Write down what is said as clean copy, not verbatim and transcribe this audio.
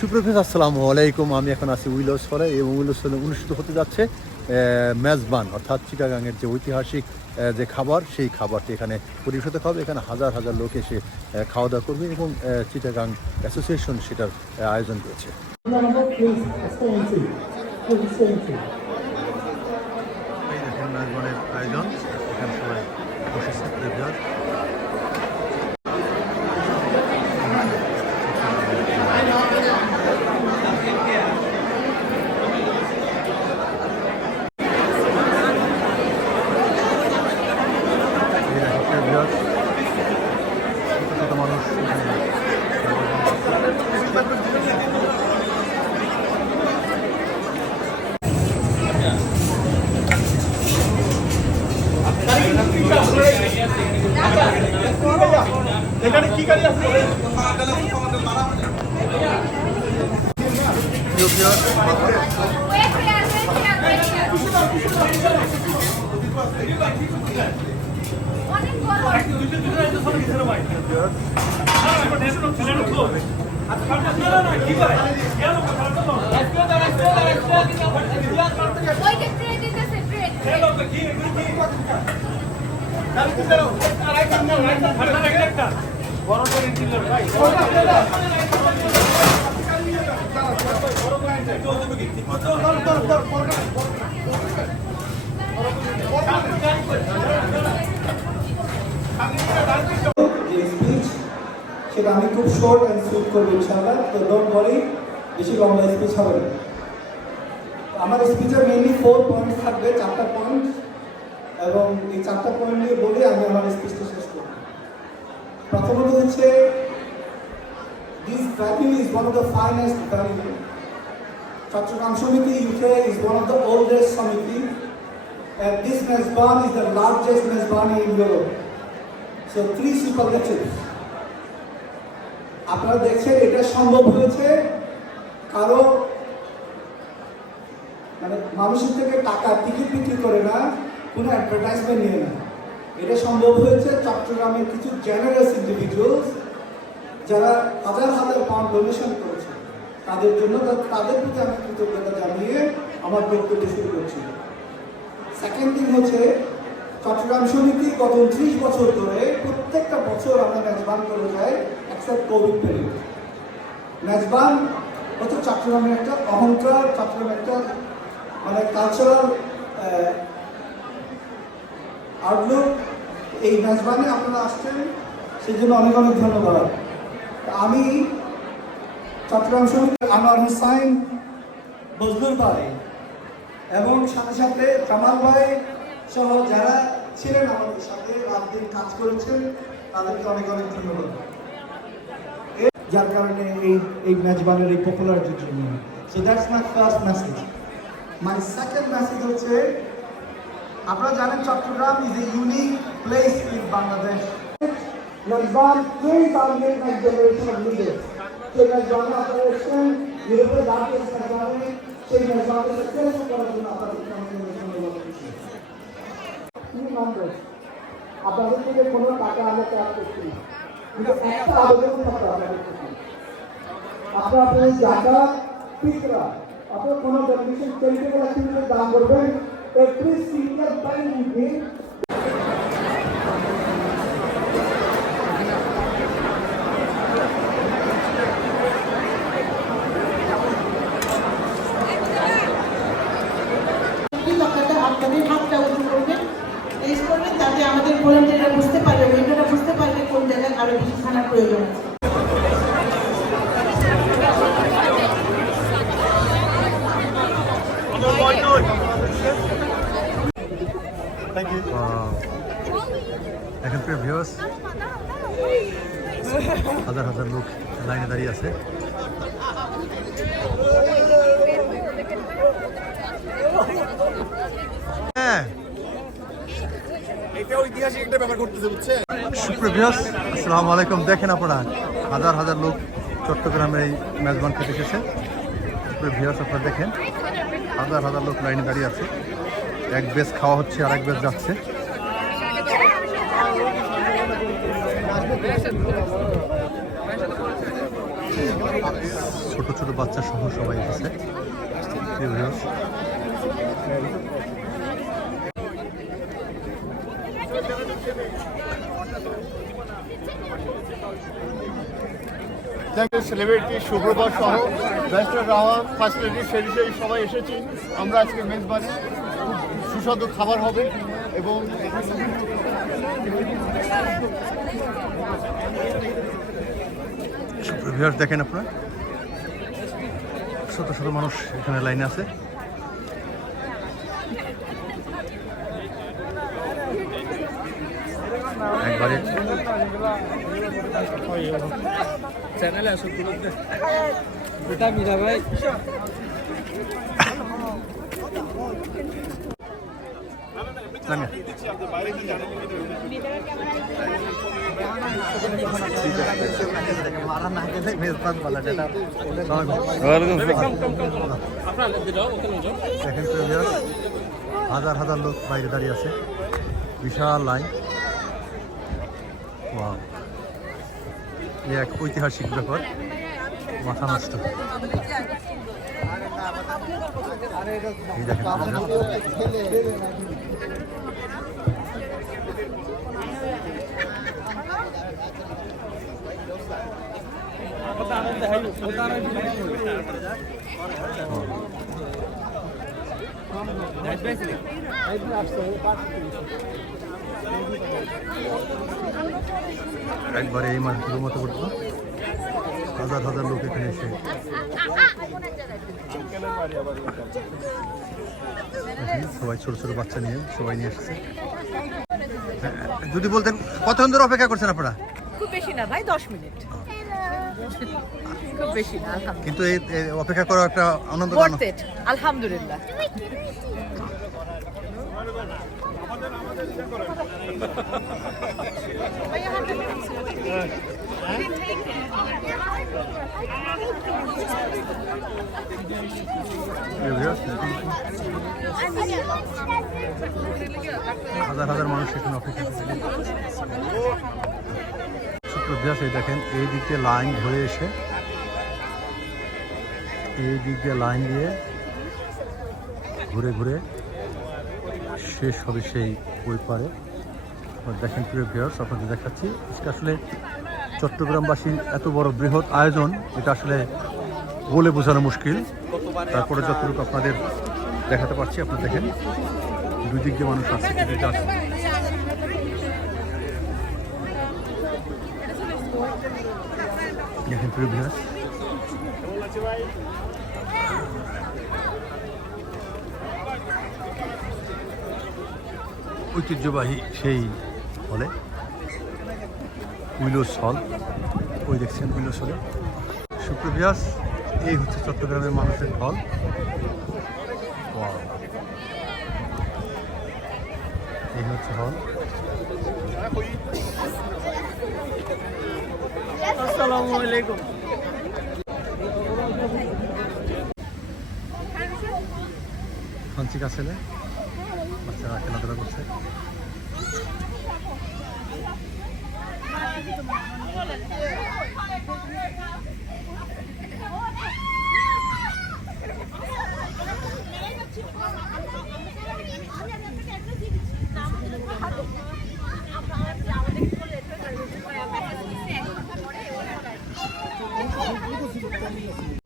সুপ্রফেস আসসালামু আলাইকুম। আমি এখন আছি উইলস হলে এবং উইলস হলে অনুষ্ঠিত হতে যাচ্ছে মেজবান অর্থাৎ চিটাগাংয়ের যে ঐতিহাসিক যে খাবার, সেই খাবারটি এখানে পরিবেশিত হবে। এখানে হাজার হাজার লোক এসে খাওয়া দাওয়া করবে এবং চিটাগাং অ্যাসোসিয়েশন সেটার আয়োজন করেছে। এই দেখেন মেজবানের আয়োজন, এখানে সবাই বসেছে। এখানে কি গাড়ি আছে? সেটা আমি খুব শর্ট অ্যান্ড সুইট করবো ইনশাআল্লাহ। তো ডোন্ট ওয়ারি, বেশি লম্বা স্পিচ হবে না। আমার স্পিচে মেইনলি 4 পয়েন্ট থাকবে, 4টা পয়েন্ট, এবং এই 4টা পয়েন্ট নিয়ে বলে আমি আমার স্পিচটা শেষ করব। প্রথমত হচ্ছে, this value is one of the finest value. Chattogram Samiti UK is one of the oldest samiti, and this Mezban is the largest Mezbani in Europe. So 3 superlatives. আপনারা দেখছেন এটা সম্ভব হয়েছে কারো মানে মানুষের থেকে টাকা টিকিট বিক্রি করে না, কোনো অ্যাডভার্টাইজমেন্ট নিয়ে না। এটা সম্ভব হয়েছে চট্টগ্রামের কিছু জেনারেস ইন্ডিভিজুয়ালস যারা হাজার হাজার পাউন্ড ডোনেশন করেছে। তাদের জন্য তাদের প্রতি আমি কৃতজ্ঞতা জানিয়ে আমার বক্তব্য শুরু করছি। সেকেন্ড থিং হচ্ছে, চট্টগ্রাম সমিতি গত 30 বছর ধরে প্রত্যেকটা বছর আমরা মেজবান করে যাই, এক্সেপ্ট কোভিড পিরিয়ড। মেজবান হচ্ছে চট্টগ্রামের একটা অহংকার, চট্টগ্রামের একটা মানে কালচারাল আউটলুক। এই মেজবানে আপনারা আসছেন, সেই জন্য অনেক অনেক ধন্যবাদ। আমি চট্টগ্রাম সমিতি আনোয়ার হুসাইন, বজলুর ভাই এবং সাথে সাথে কামাল ভাই সহ যারা ছিলেন আমাদের সাথে রাত দিন কাজ করেছেন, তাদেরকে অনেক অনেক ধন্যবাদ। যার কারণে এই মেজবানের এই পপুলারিটির জন্য। So that's my first message. My second message হচ্ছে, আপনারা জানেন Chattogram is a unique place in Bangladesh. Mezban trend আর নেক্সট জেনারেশন অফ লিডার্স। সেই মেজবানে আপনারা এসেছেন, ইউরোপের লার্জেস্ট মেজবানে, সেই মেজবানকে সাকসেসফুল করার জন্য আপনাদেরকে ধন্যবাদ দিচ্ছি। আপনাদের থেকে কোনো টাকা আমরা চার্জ করছি না, কিন্তু একটা আবেদন থাকতে আপনাদের করছি, আপনারা আপনাদের জায়গা পিকরা আপনার কোনো ডোনেশন চ্যারিটেবল অ্যাক্টিভিটির দান করবেন। Every single time you give আপনাদের হাতটা উঁচু করবেন, রেজ করবেন, যাতে আমাদের ভলান্টিয়াররা বুঝতে পারবে, ওইটা বুঝতে পারবে কোন জায়গায় আরো বেশি খানার প্রয়োজন আছে। এখন প্রিয় ভিউয়ার্স, হাজার হাজার লোক লাইনে দাঁড়িয়ে আছে। হ্যাঁ, এটা ঐতিহাসিক একটা ব্যাপার ঘটতেছে, বুঝছেন? সুপ্রিয় ভিউয়ার্স, আসসালামু আলাইকুম। দেখেন আপনারা হাজার হাজার লোক চট্টগ্রামে এই মেজবান খেতে এসেছে। সুপ্রিয় ভিউয়ার্স, আপনারা দেখেন হাজার হাজার লোক লাইনে দাঁড়িয়ে আছে। এক বেশ খাওয়া হচ্ছে আর এক বেশ যাচ্ছে। ছোট ছোট বাচ্চা সহ সবাই এসেছে। সেলিব্রিটি শুক্রবার সহ ব্যারিস্টার রাওয়ান ফার্স্ট লেডি সেরিসেই সবাই এসেছি আমরা আজকে মেজবানে। খুব সুস্বাদু খাবার হবে এবং ভিউয়ার্স দেখেন আপনারা শত শত মানুষ এখানে লাইনে আছে। একবারে চ্যানেলে আসুন এটা মীরা ভাই হাজার হাজার লোক বাইরে দাঁড়িয়ে আছে, বিশাল লাইন। ওয়াও, এই এক ঐতিহাসিক ব্যাপার, মাথা নষ্ট। এই দেখেন একবারে এই মানুষগুলোর মতো করতো, হাজার হাজার লোক এখানে এসে সবাই ছোট ছোট বাচ্চা নিয়ে সবাই নিয়ে এসেছে। যদি বলতেন কতক্ষণ ধরে অপেক্ষা করছেন আপনারা? খুব বেশি না ভাই, 10 মিনিট, খুব বেশি না। কিন্তু এই অপেক্ষা করা একটা আনন্দ, আলহামদুলিল্লাহ। হাজার হাজার মানুষ এখানে অপেক্ষা করছে। সুপ্রভাত, এই দেখেন এই দিক দিয়ে লাইন ধরে এসে এই দিক দিয়ে লাইন দিয়ে ঘুরে ঘুরে শেষ হবে সেই ওই পারে। দেখেন প্রিয় ভিউয়ার্স, আপনাদের দেখাচ্ছি আসলে চট্টগ্রামবাসীর এত বড় বৃহৎ আয়োজন, এটা আসলে বলে বোঝানো মুশকিল। তারপরে যতটুকু আপনাদের দেখাতে পারছি, আপনারা দেখেন দুই দিক দিয়ে মানুষ আছে, এদিকে আছে। দেখেন প্রিয় ভিউয়ার্স, ঐতিহ্যবাহী সেই হলে, উইলোস হল, ওই দেখছেন উইলোস হলে। সুপ্রভিয়াস, এই হচ্ছে চট্টগ্রামের মানুষের হল। এই হচ্ছে হল। আসসালামু আলাইকুম। ফন্সিক আছে, বাচ্চারা খেলাধুলা করছে। আমাদের